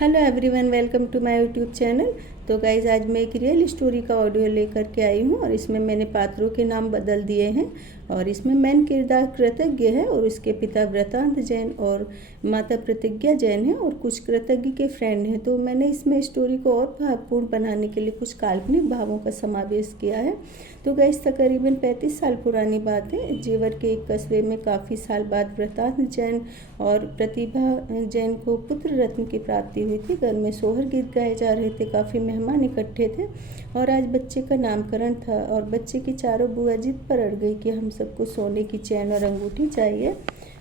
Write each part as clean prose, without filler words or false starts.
Hello everyone, welcome to my YouTube channel. तो guys, आज मैं एक रियल स्टोरी का ऑडियो लेकर के आई हूँ और इसमें मैंने पात्रों के नाम बदल दिए हैं। और इसमें मेन किरदार कृतज्ञ है और उसके पिता व्रतांत जैन और माता प्रतिज्ञा जैन है और कुछ कृतज्ञ के फ्रेंड हैं। तो मैंने इसमें स्टोरी को और भावपूर्ण बनाने के लिए कुछ काल्पनिक भावों का समावेश किया है। तो गाइज, तकरीबन 35 साल पुरानी बात है। जेवर के एक कस्बे में काफ़ी साल बाद व्रतांत जैन और प्रतिभा जैन को पुत्र रत्न की प्राप्ति हुई थी। घर में सोहर गीत गाए जा रहे थे, काफ़ी मेहमान इकट्ठे थे और आज बच्चे का नामकरण था। और बच्चे की चारों बुआ जिद पर अड़ गई कि हम सबको सोने की चैन और अंगूठी चाहिए।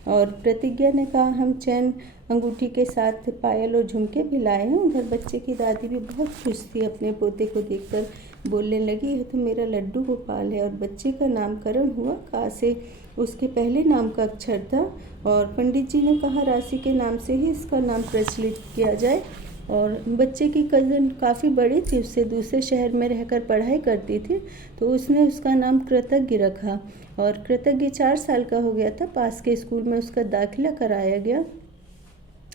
और प्रतिज्ञा ने कहा, हम चैन अंगूठी के साथ पायल और झुमके भी लाए हैं। उधर बच्चे की दादी भी बहुत खुश थी, अपने पोते को देखकर बोलने लगी, यह तो मेरा लड्डू गोपाल है। और बच्चे का नामकरण हुआ। का से उसके पहले नाम का अक्षर था और पंडित जी ने कहा, राशि के नाम से ही इसका नाम प्रचलित किया जाए। और बच्चे की कज़न काफ़ी बड़ी थी, उससे दूसरे शहर में रहकर पढ़ाई करती थी, तो उसने उसका नाम कृतज्ञ रखा। और कृतज्ञ 4 साल का हो गया था। पास के स्कूल में उसका दाखिला कराया गया।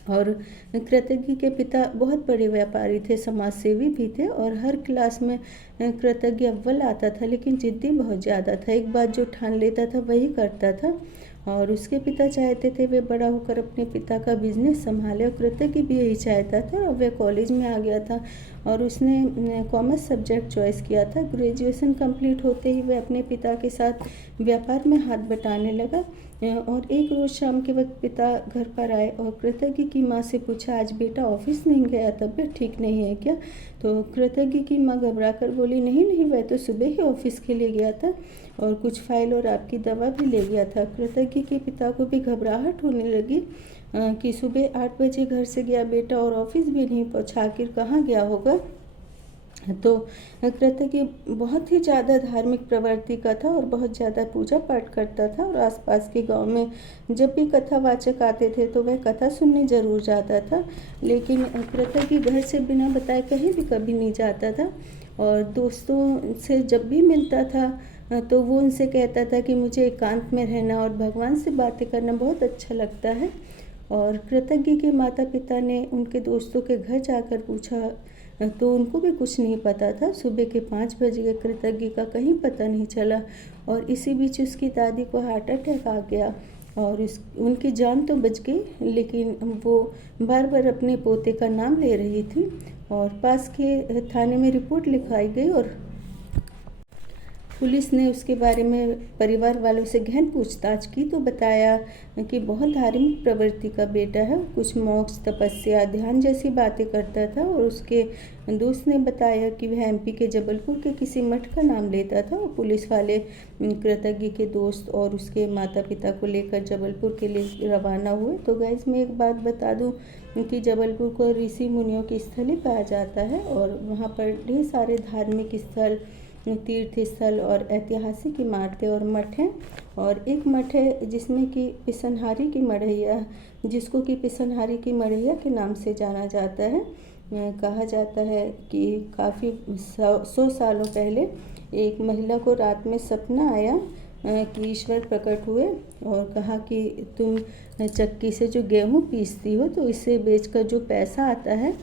और कृतज्ञ के पिता बहुत बड़े व्यापारी थे, समाज सेवी भी थे और हर क्लास में कृतज्ञ अव्वल आता था, लेकिन जिद्दी बहुत ज़्यादा था। एक बात जो ठान लेता था वही करता था। और उसके पिता चाहते थे वे बड़ा होकर अपने पिता का बिजनेस संभाले और कृतज्ञ भी यही चाहता था। और वह कॉलेज में आ गया था और उसने कॉमर्स सब्जेक्ट चॉइस किया था। ग्रेजुएशन कंप्लीट होते ही वह अपने पिता के साथ व्यापार में हाथ बटाने लगा। और एक रोज़ शाम के वक्त पिता घर पर आए और कृतज्ञ की माँ से पूछा, आज बेटा ऑफिस नहीं गया, तबीयत ठीक नहीं है क्या? तो कृतज्ञ की माँ घबरा कर बोली, नहीं नहीं, वह तो सुबह ही ऑफिस के लिए गया था और कुछ फाइल और आपकी दवा भी ले गया था। कृतज्ञ के पिता को भी घबराहट होने लगी कि सुबह 8 बजे घर से गया बेटा और ऑफिस भी नहीं पहुँचा, आखिर कहाँ गया होगा। तो कृतज्ञ बहुत ही ज़्यादा धार्मिक प्रवृत्ति का था और बहुत ज़्यादा पूजा पाठ करता था। और आसपास के गांव में जब भी कथावाचक आते थे तो वह कथा सुनने ज़रूर जाता था, लेकिन कृतज्ञ घर से बिना बताए कहीं भी कभी नहीं जाता था। और दोस्तों से जब भी मिलता था तो वो उनसे कहता था कि मुझे एकांत में रहना और भगवान से बातें करना बहुत अच्छा लगता है। और कृतज्ञ के माता पिता ने उनके दोस्तों के घर जाकर पूछा तो उनको भी कुछ नहीं पता था। सुबह के 5 बज गए, कृतज्ञ का कहीं पता नहीं चला। और इसी बीच उसकी दादी को हार्ट अटैक आ गया और उनकी जान तो बच गई, लेकिन वो बार बार अपने पोते का नाम ले रही थी। और पास के थाने में रिपोर्ट लिखाई गई और पुलिस ने उसके बारे में परिवार वालों से गहन पूछताछ की तो बताया कि बहुत धार्मिक प्रवृत्ति का बेटा है। कुछ मोक्ष, तपस्या, ध्यान जैसी बातें करता था। और उसके दोस्त ने बताया कि वह एमपी के जबलपुर के किसी मठ का नाम लेता था। और पुलिस वाले कृतज्ञ के दोस्त और उसके माता पिता को लेकर जबलपुर के लिए रवाना हुए। तो गाइस, मैं एक बात बता दूं कि जबलपुर को ऋषि मुनियों की स्थली कहा जाता है और वहाँ पर ढेर सारे धार्मिक स्थल, तीर्थ स्थल और ऐतिहासिक इमारतें और मठ हैं। और एक मठ है जिसमें कि पिसनहारी की मढ़ैया, जिसको कि पिसनहारी की मढ़ैया के नाम से जाना जाता है। कहा जाता है कि काफ़ी 100 सालों पहले एक महिला को रात में सपना आया कि ईश्वर प्रकट हुए और कहा कि तुम चक्की से जो गेहूँ पीसती हो तो इसे बेचकर जो पैसा आता है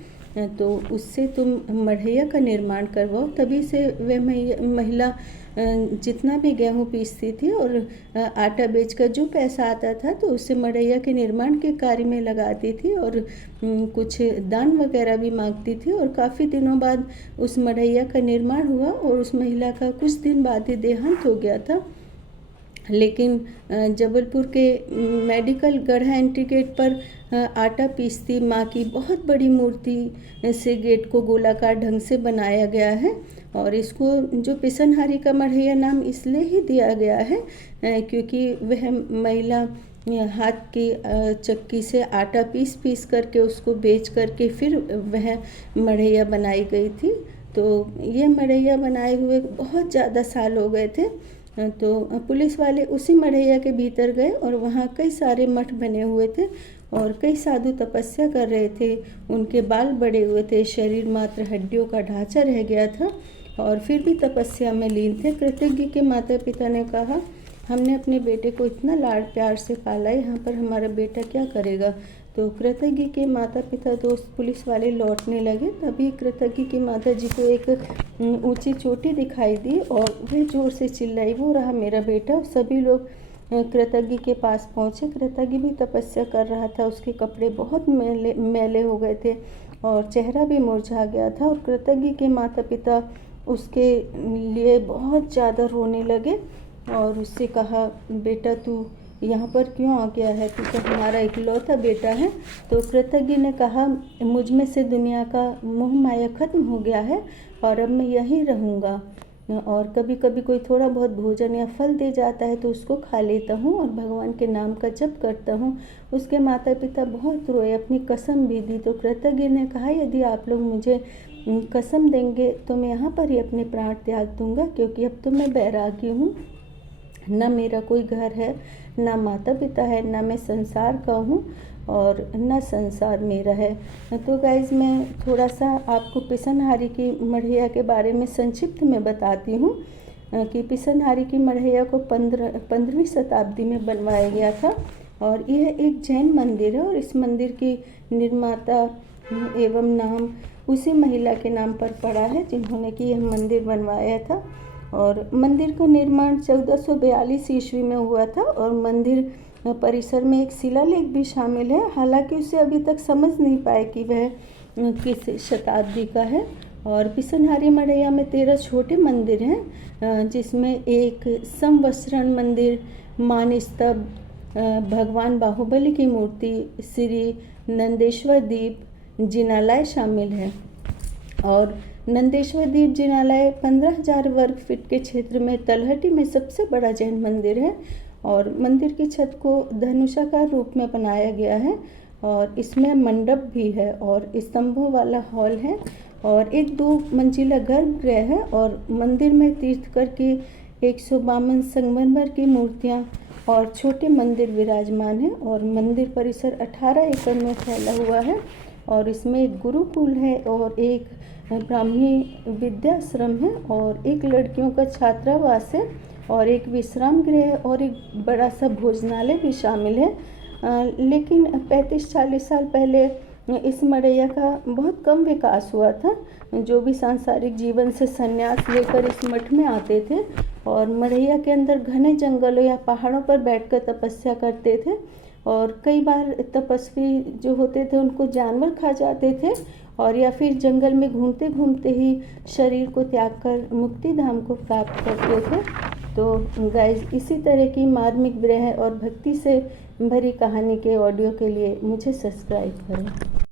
तो उससे तुम मढ़ैया का निर्माण करवाओ। तभी से वह महिला जितना भी गेहूँ पीसती थी और आटा बेचकर जो पैसा आता था तो उससे मढ़ैया के निर्माण के कार्य में लगाती थी और कुछ दान वगैरह भी मांगती थी। और काफ़ी दिनों बाद उस मढ़ैया का निर्माण हुआ और उस महिला का कुछ दिन बाद ही देहांत हो गया था। लेकिन जबलपुर के मेडिकल गढ़ा एंट्री गेट पर आटा पीसती माँ की बहुत बड़ी मूर्ति से गेट को गोलाकार ढंग से बनाया गया है। और इसको जो पिसनहारी का मढ़ैया नाम इसलिए ही दिया गया है क्योंकि वह महिला हाथ की चक्की से आटा पीस करके उसको बेच करके फिर वह मढ़ैया बनाई गई थी। तो ये मढ़ैया बनाए हुए बहुत ज़्यादा साल हो गए थे। तो पुलिस वाले उसी मढ़ैया के भीतर गए और वहाँ कई सारे मठ बने हुए थे और कई साधु तपस्या कर रहे थे। उनके बाल बड़े हुए थे, शरीर मात्र हड्डियों का ढांचा रह गया था और फिर भी तपस्या में लीन थे। कृतज्ञ के माता पिता ने कहा, हमने अपने बेटे को इतना लाड प्यार से पाला, यहाँ पर हमारा बेटा क्या करेगा? तो कृतज्ञ के माता पिता दोस्त पुलिस वाले लौटने लगे, तभी कृतज्ञ की माता जी को एक ऊंची चोटी दिखाई दी और वह जोर से चिल्लाई, वो रहा मेरा बेटा। सभी लोग कृतज्ञ के पास पहुँचे। कृतज्ञ भी तपस्या कर रहा था, उसके कपड़े बहुत मैले हो गए थे और चेहरा भी मुरझा गया था। और कृतज्ञ के माता पिता उसके लिए बहुत ज़्यादा रोने लगे और उससे कहा, बेटा तू यहाँ पर क्यों आ गया है, तू तो हमारा इकलौता बेटा है। तो कृतज्ञ ने कहा, मुझ में से दुनिया का मोह माया ख़त्म हो गया है और अब मैं यहीं रहूँगा, और कभी कभी कोई थोड़ा बहुत भोजन या फल दे जाता है तो उसको खा लेता हूँ और भगवान के नाम का जप करता हूँ। उसके माता पिता बहुत रोए, अपनी कसम भी दी। तो कृतज्ञ ने कहा, यदि आप लोग मुझे कसम देंगे तो मैं यहाँ पर ही अपने प्राण त्याग दूँगा, क्योंकि अब तो मैं बैरागी हूँ, न मेरा कोई घर है, ना माता पिता है, ना मैं संसार का हूँ और न संसार मेरा है। तो गाइज़ मैं थोड़ा सा आपको पिसनहारी की मढ़ैया के बारे में संक्षिप्त में बताती हूँ कि पिसनहारी की मढ़ैया को 15वीं शताब्दी में बनवाया गया था और यह एक जैन मंदिर है और इस मंदिर की निर्माता एवं नाम उसी महिला के नाम पर पड़ा है जिन्होंने कि यह मंदिर बनवाया था। और मंदिर का निर्माण 1442 ईस्वी में हुआ था और मंदिर परिसर में एक शिलालेख भी शामिल है, हालांकि उसे अभी तक समझ नहीं पाए कि वह किस शताब्दी का है। और पिसनहारी मढ़ैया में 13 छोटे मंदिर हैं, जिसमें एक समवस्त्रण मंदिर, मान स्तंभ, भगवान बाहुबली की मूर्ति, श्री नंदेश्वर दीप, जिनालय शामिल है। और नंदेश्वर दीप जिनालय 15,000 वर्ग फीट के क्षेत्र में तलहटी में सबसे बड़ा जैन मंदिर है और मंदिर की छत को धनुषाकार रूप में बनाया गया है और इसमें मंडप भी है और स्तंभों वाला हॉल है और एक 2 मंजिला गर्भगृह है। और मंदिर में तीर्थकर की 152 संगमरमर की मूर्तियाँ और छोटे मंदिर विराजमान हैं और मंदिर परिसर 18 एकड़ में फैला हुआ है और इसमें एक गुरुकुल है और एक ब्राह्मी विद्याश्रम है और एक लड़कियों का छात्रावास है और एक विश्राम गृह है और एक बड़ा सा भोजनालय भी शामिल है। लेकिन 35-40 साल पहले इस मढ़ैया का बहुत कम विकास हुआ था। जो भी सांसारिक जीवन से संन्यास लेकर इस मठ में आते थे और मढ़ैया के अंदर घने जंगलों या पहाड़ों पर बैठकर तपस्या करते थे और कई बार तपस्वी जो होते थे उनको जानवर खा जाते थे और या फिर जंगल में घूमते घूमते ही शरीर को त्याग कर मुक्ति धाम को प्राप्त करते थे। तो गाइस, इसी तरह की मार्मिक विरह और भक्ति से भरी कहानी के ऑडियो के लिए मुझे सब्सक्राइब करें।